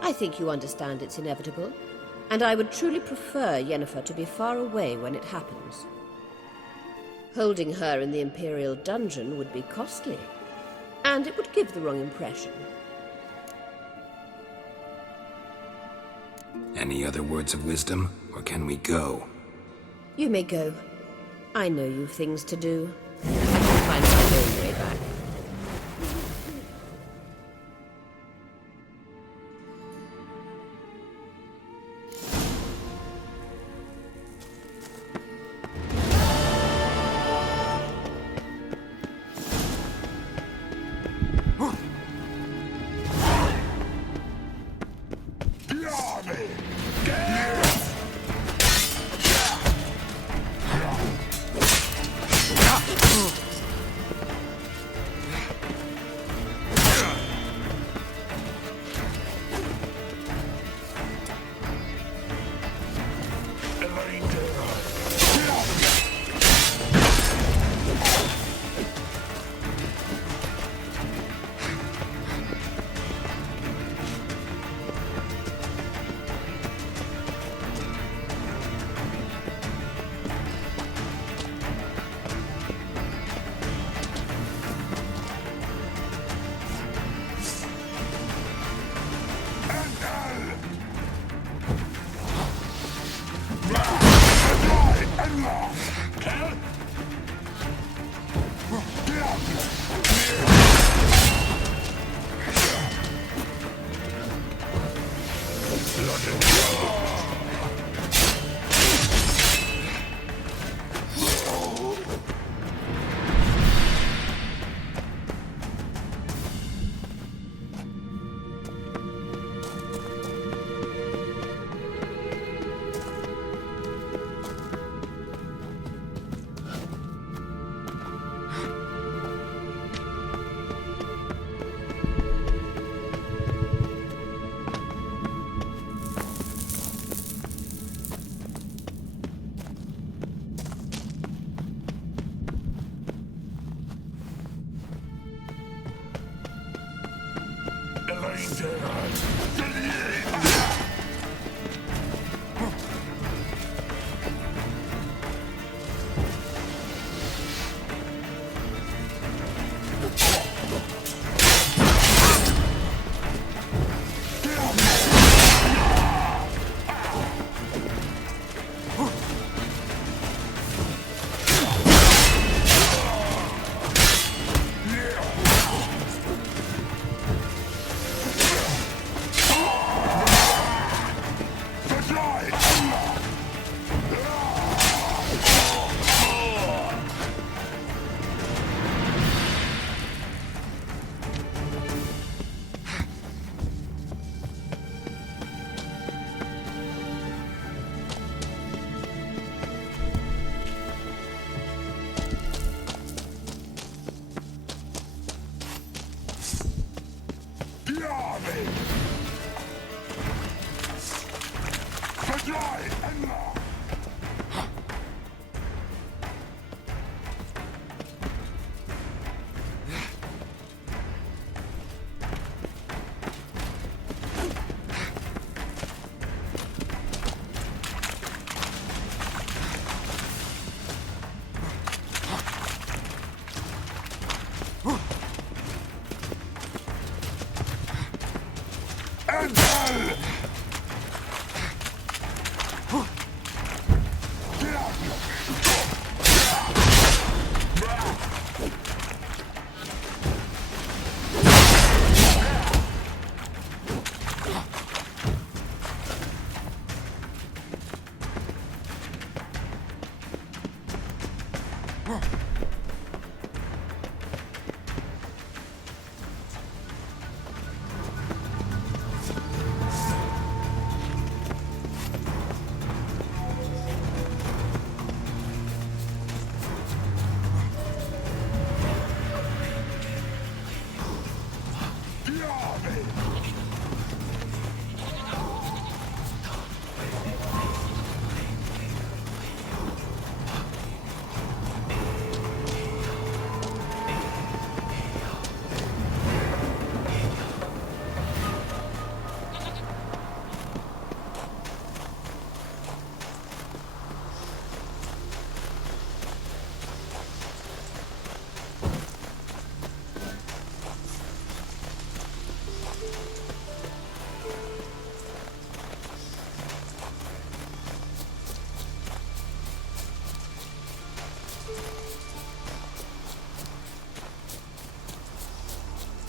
I think you understand it's inevitable, and I would truly prefer Yennefer to be far away when it happens. Holding her in the Imperial dungeon would be costly, and it would give the wrong impression. Any other words of wisdom, or can we go? You may go. I know you've things to do. Find my own way back.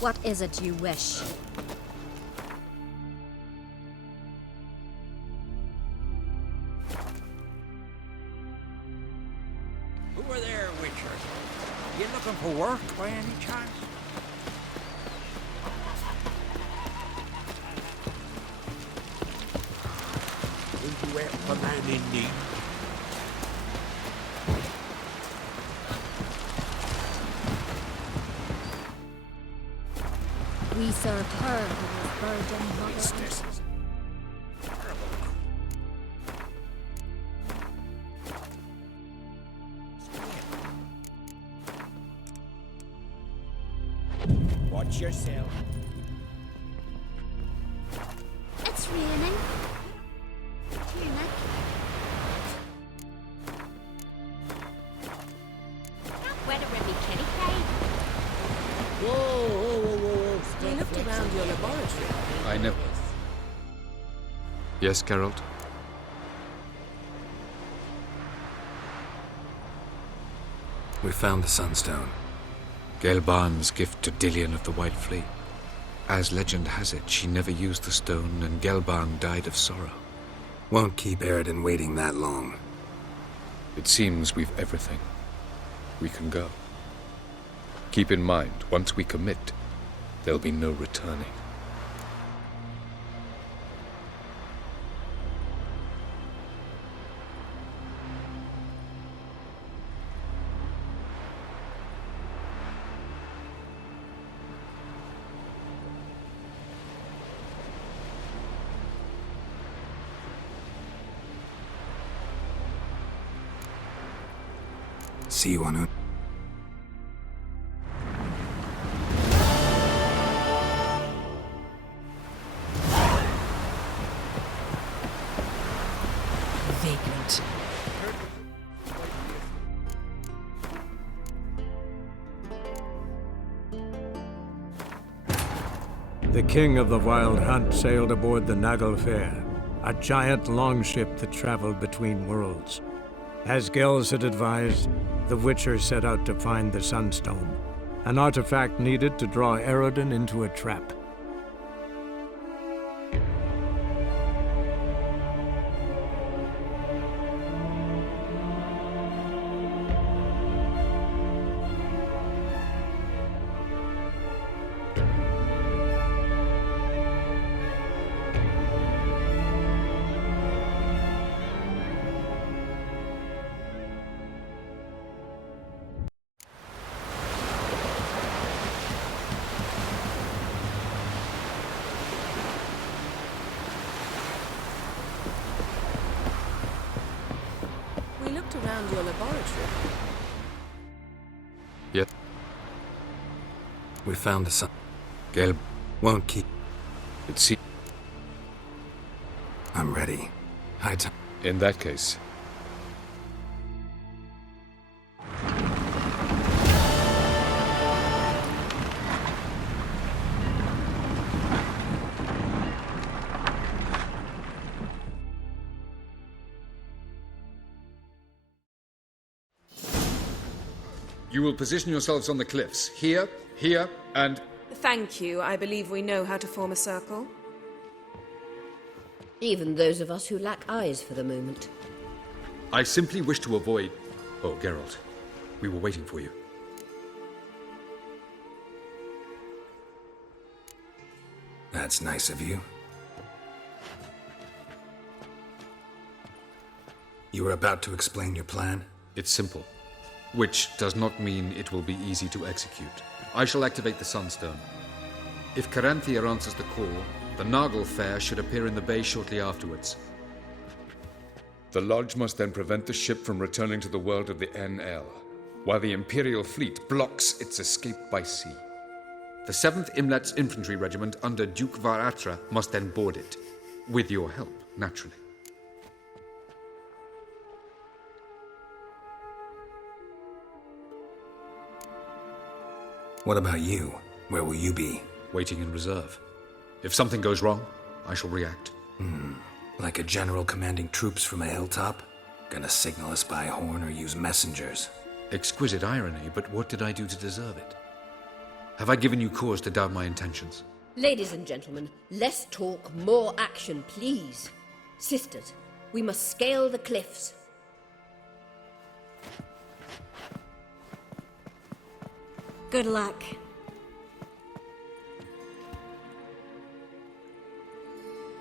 What is it you wish? Who are there, Witcher? You looking for work by any chance? Will you help a man in need? We served her who was virgin mother. Watch yourself. It's raining. Here, Nick. Not weather with me, Kitty, hey? We looked around your laboratory. I never... Yes, Geralt? We found the Sunstone. Gelban's gift to Dillion of the White Fleet. As legend has it, she never used the stone, and Gelban died of sorrow. Won't keep Eridan waiting that long. It seems we've everything. We can go. Keep in mind, once we commit, there'll be no returning. See you on it. The king of the Wild Hunt sailed aboard the Naglfar, a giant longship that traveled between worlds. As Gels had advised, the Witcher set out to find the Sunstone, an artifact needed to draw Eredin into a trap. We looked around your laboratory. Yep. We found the sun. Gale won't keep. It see. I'm ready. High time. In that case. You will position yourselves on the cliffs. Here, here, and... Thank you. I believe we know how to form a circle. Even those of us who lack eyes for the moment. I simply wish to avoid... Oh, Geralt. We were waiting for you. That's nice of you. You were about to explain your plan? It's simple. Which does not mean it will be easy to execute. I shall activate the Sunstone. If Caranthia answers the call, the Naglfar should appear in the bay shortly afterwards. The Lodge must then prevent the ship from returning to the world of the NL, while the Imperial fleet blocks its escape by sea. The 7th Imlet's Infantry Regiment under Duke Varatra must then board it, with your help, naturally. What about you? Where will you be? Waiting in reserve. If something goes wrong, I shall react. Like a general commanding troops from a hilltop? Gonna signal us by horn or use messengers? Exquisite irony, but what did I do to deserve it? Have I given you cause to doubt my intentions? Ladies and gentlemen, less talk, more action, please. Sisters, we must scale the cliffs. Good luck.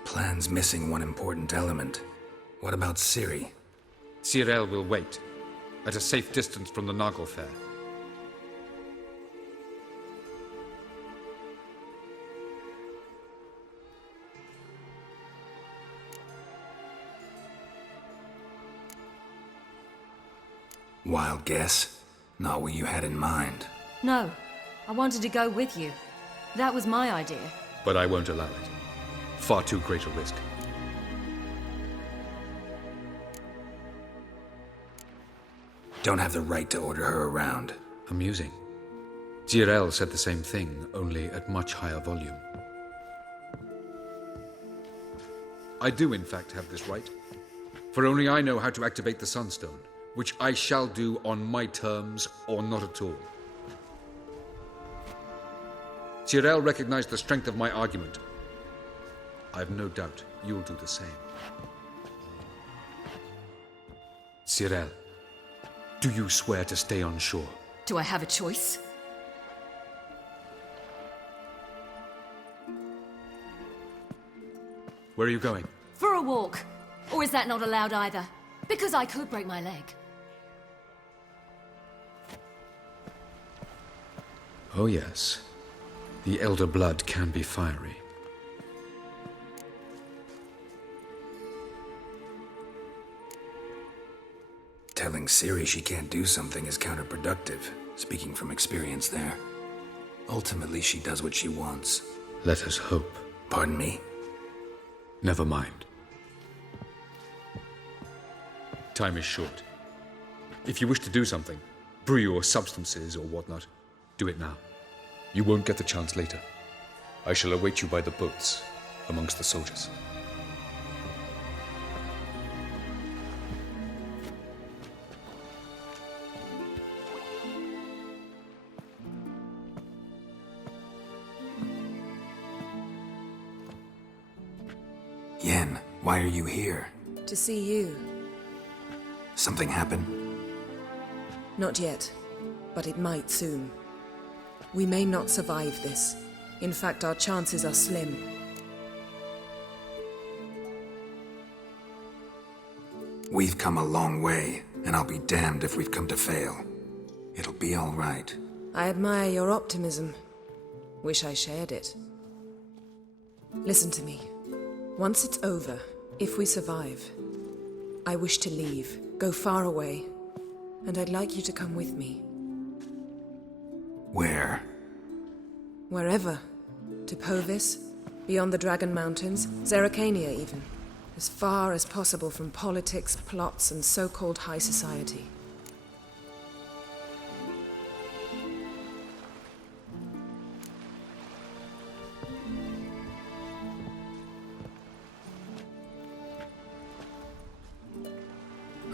Plan's missing one important element. What about Ciri? Cyril will wait, at a safe distance from the Naglfar. Wild guess? Not what you had in mind. No, I wanted to go with you. That was my idea. But I won't allow it. Far too great a risk. Don't have the right to order her around. Amusing. Cyril said the same thing, only at much higher volume. I do, in fact, have this right. For only I know how to activate the Sunstone, which I shall do on my terms or not at all. Cyril recognized the strength of my argument. I've no doubt you'll do the same. Cyril, do you swear to stay on shore? Do I have a choice? Where are you going? For a walk. Or is that not allowed either? Because I could break my leg. Oh yes. The elder blood can be fiery. Telling Ciri she can't do something is counterproductive, speaking from experience there. Ultimately, she does what she wants. Let us hope. Pardon me? Never mind. Time is short. If you wish to do something, brew your substances or whatnot, do it now. You won't get the chance later. I shall await you by the boats, amongst the soldiers. Yen, why are you here? To see you. Something happened? Not yet, but it might soon. We may not survive this. In fact, our chances are slim. We've come a long way, and I'll be damned if we've come to fail. It'll be all right. I admire your optimism. Wish I shared it. Listen to me. Once it's over, if we survive, I wish to leave, go far away, and I'd like you to come with me. Where? Wherever. To Povis, beyond the Dragon Mountains, Zeracania even. As far as possible from politics, plots, and so-called high society.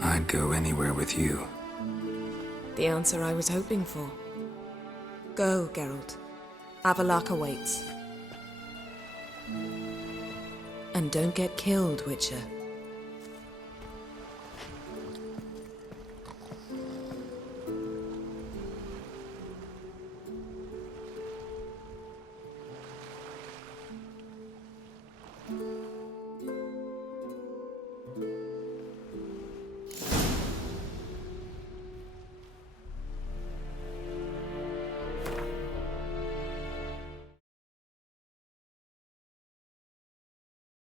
I'd go anywhere with you. The answer I was hoping for. Go, Geralt. Avalok awaits. And don't get killed, Witcher.